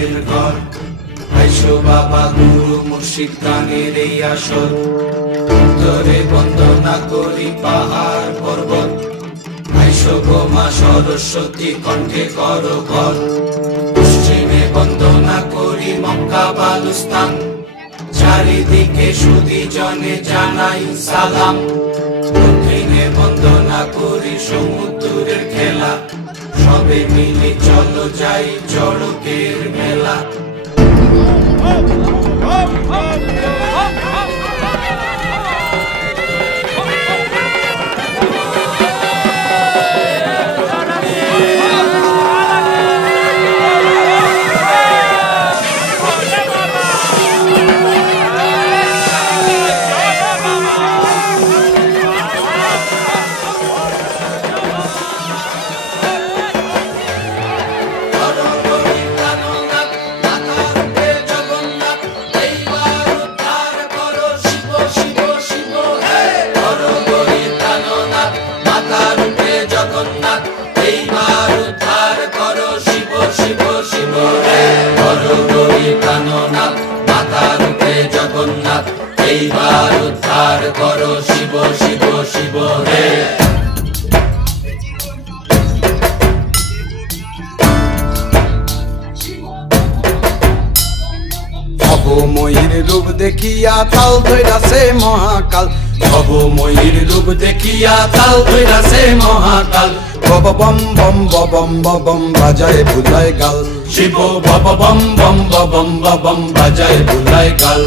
মায়ের ঘর। আইসো বাবা গুরু মুর্শিদ গানের এই আসর, উত্তরে বন্দনা করি পাহাড় পর্বত। আইসো গো মা সরস্বতী কণ্ঠে করো ঘর, পশ্চিমে বন্দনা করি মক্কা বালুস্তান। চারিদিকে সুধী জনে জানাই সালাম, দক্ষিণে বন্দনা করি সমুদ্রের খেলা। সবে মিলে চলো যাই চড়কের মেলা। এইবার উদ্ধার করো শিব শিব শিব হে। ভবময়ীর রূপ দেখিয়া তাল ধইরাছে মহাকাল, ভবময়ীর রূপ দেখিয়া তাল ধইরাছে মহাকাল। বব বম বম বম বম বাজায় বুলায় গাল, শিব বব বম বম বম বম বাজায় বুলায় গাল।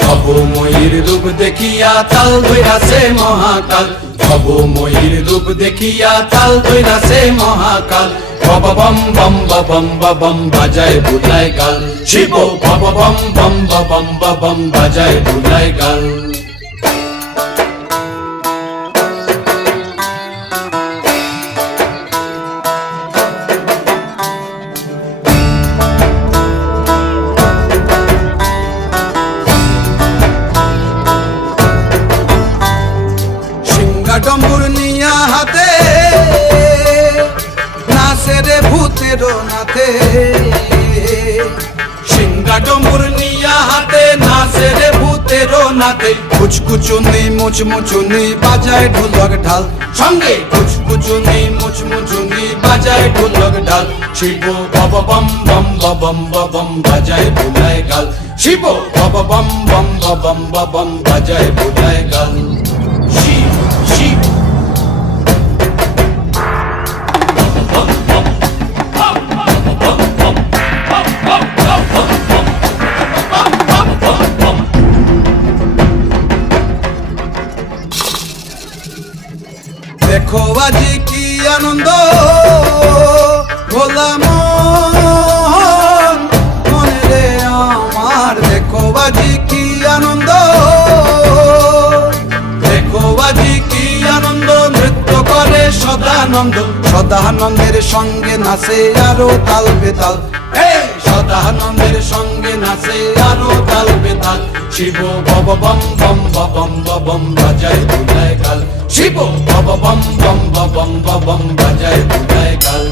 ভবময়ীর রূপ দেখিয়া তাল ধইরাছে মহাকাল, ভবময়ীর রূপ দেখিয়া তাল ধইরাছে মহাকাল। বব বম বম বম বাজায় বুলায় গাল, শিব বব বম বম বম বাজায় বুলায় গাল। ডম্বুর নিয়া হাতে নাচে রে ভূতের নাথে, সিংহা ডম্বুর নিয়া হাতে নাচে রে ভূতের নাথে। কুচকুচুনি মুচমুচুনি বাজায় ঢোলক ঢাল, সঙ্গে কুচকুচুনি মুচমুচুনি বাজায় ঢোলক ঢাল। শিব বব বম বম বম বাজায় বুলায় গাল, শিব বব বম বম বম বাজায় বুলায় গাল। দেখো আজি কি আনন্দ ভোলা মন মনে রে আমার, দেখো আজি কি আনন্দ, দেখো আজি কি আনন্দ। নৃত্য করে সদানন্দ, সদানন্দের সঙ্গে নাচে আরো তাল বেতাল, সদানন্দের সঙ্গে নাচে আরো তাল বেতাল। শিব বব বম বম বাজায় বুলায় গাল, শিব বব বম বম বাজায় বুলায় গাল।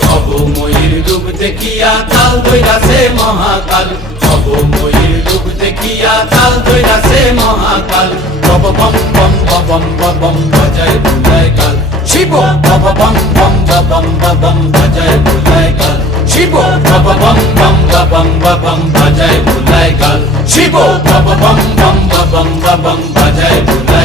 ভবময়ীর রূপ দেখিয়া তাল ধইরাছে মহাকাল, ভবময়ীর রূপ দেখিয়া তাল ধইরাছে মহাকাল। বব বম বম বাজায় বুলায় গাল, শিব বব বম বম বাজায় বুলায় গাল, শিব বব বম বম বাজায় বুলায় গাল, শিব বব বম বম বাজায় বুলায়।